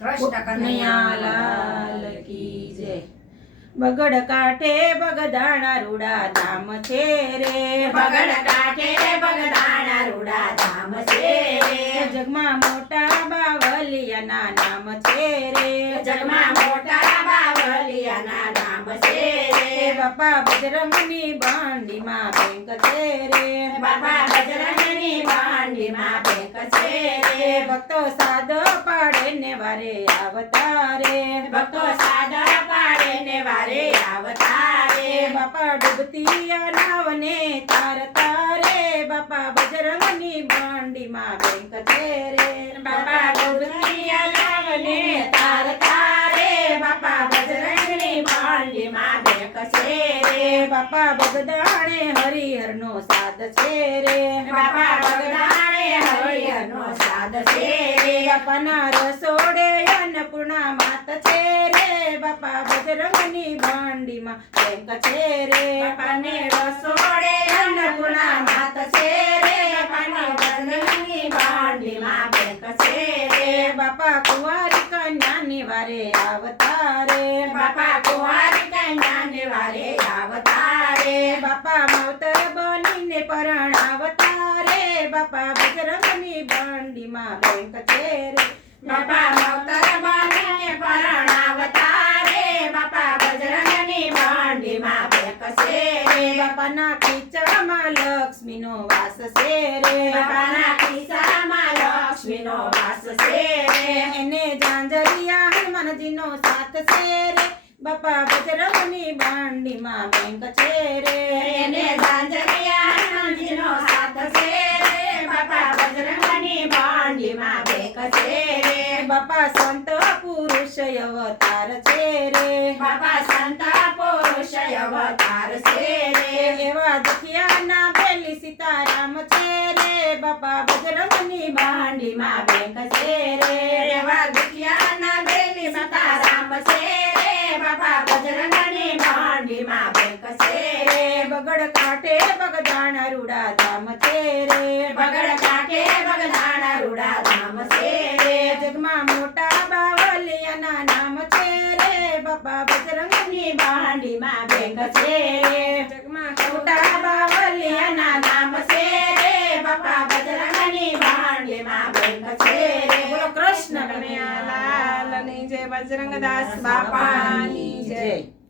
કૃષ્ણ કનૈયા લાલ કી જય। બગડ કાંઠે બગદાણા રૂડા ધામ છે રે, બગડ કાંઠે બગદાણા રૂડા ધામ છે રે, જગમાં મોટા બાવલિયાના નામ છે રે, જગમાં મોટા બાવલિયાના નામ છે રે, બાપા બજરંગની બાંડીમાં બેંક છે રે, બાપા બજરંગની બાંડીમાં બેંક છે રે, ભક્તો સાદ પાડે ને વારે આવતા રે, ભક્તો સાદા પાડે ને વારે આવતા રે, બાપા ડૂબતી નાવને તારતા રે, બાપા બજરંગની બાંડીમાં બેંક છે રે, બાપા ડૂબતી નાવને તારતા રે, બાપા બજરંગની બાંડીમાં બેંક છે રે, બાપા બગદાણે હરિહરનો સાદ છે રે, બાપા બગદાણે હરિહરનો સાદ છે રે, બાપાના રસોડે અન્નપૂર્ણા માત છે રે, બાપા બજરંગની બાંડીમાં બેંક છે રે, બાપાને રસોડે અન્નપૂર્ણા માત છે રે, બાપાને બજરંગની બાંડીમાં બેંક છે રે, બાપા કુંવારી કન્યાની વારે આવતા રે, બાપા કુંવારી કન્યાને વારે આવતા રે, બાપા માવતર બનીને પરણાવતા રે, બાપા બજરંગની બાંડીમાં બેંક છે રે, બાપા માવતર બનીને પરણાવતા રે, બાપા બજરંગની બાંડીમાં બેંક છે રે, બાપાના ખીચામાં લક્ષ્મીનો વાસ છે રે, બાપાના ખિસ્સામાં લક્ષ્મીનો વાસ છે રે, એને ઝાંઝરિયા હનુમાનજીનો સાથ છે રે, બાપા બજરંગની બાંડીમાં બેંક છે રે, એને ઝાંઝરિયા હનુમાનજીનો સાથ છે રે, બાપા બજરંગની બાંડીમાં બેંક છે રે, બાપા સંત પુરુષ અવતાર છે રે, બાપા સંત પુરુષ અવતાર છે રે, એવા દુખિયાના બેલી સીતારામ છે રે, બાપા બજરંગની બાંડીમાં બેંક છે રે, એવા દુખિયાના બેલી સીતારામ છે રે, બાપા બજરંગની બાંડીમાં બેંક છે રે, બગડ કાંઠે બગદાણા રૂડા ધામ છે રે, બગડ કાંઠે બગદાણા રૂડા ધામ છે રે, જગમાં મોટા બાવલિયાના નામ છે રે, બાપા બજરંગની બાંડીમાં બેંક છે રે, જગમાં મોટા બાવલિયાના નામ છે રે, બાપા બજરંગની બાંડીમાં બેંક છે રે, બોલો કૃષ્ણ કનૈયા લાલની જય, બજરંગદાસ બાપાની જય।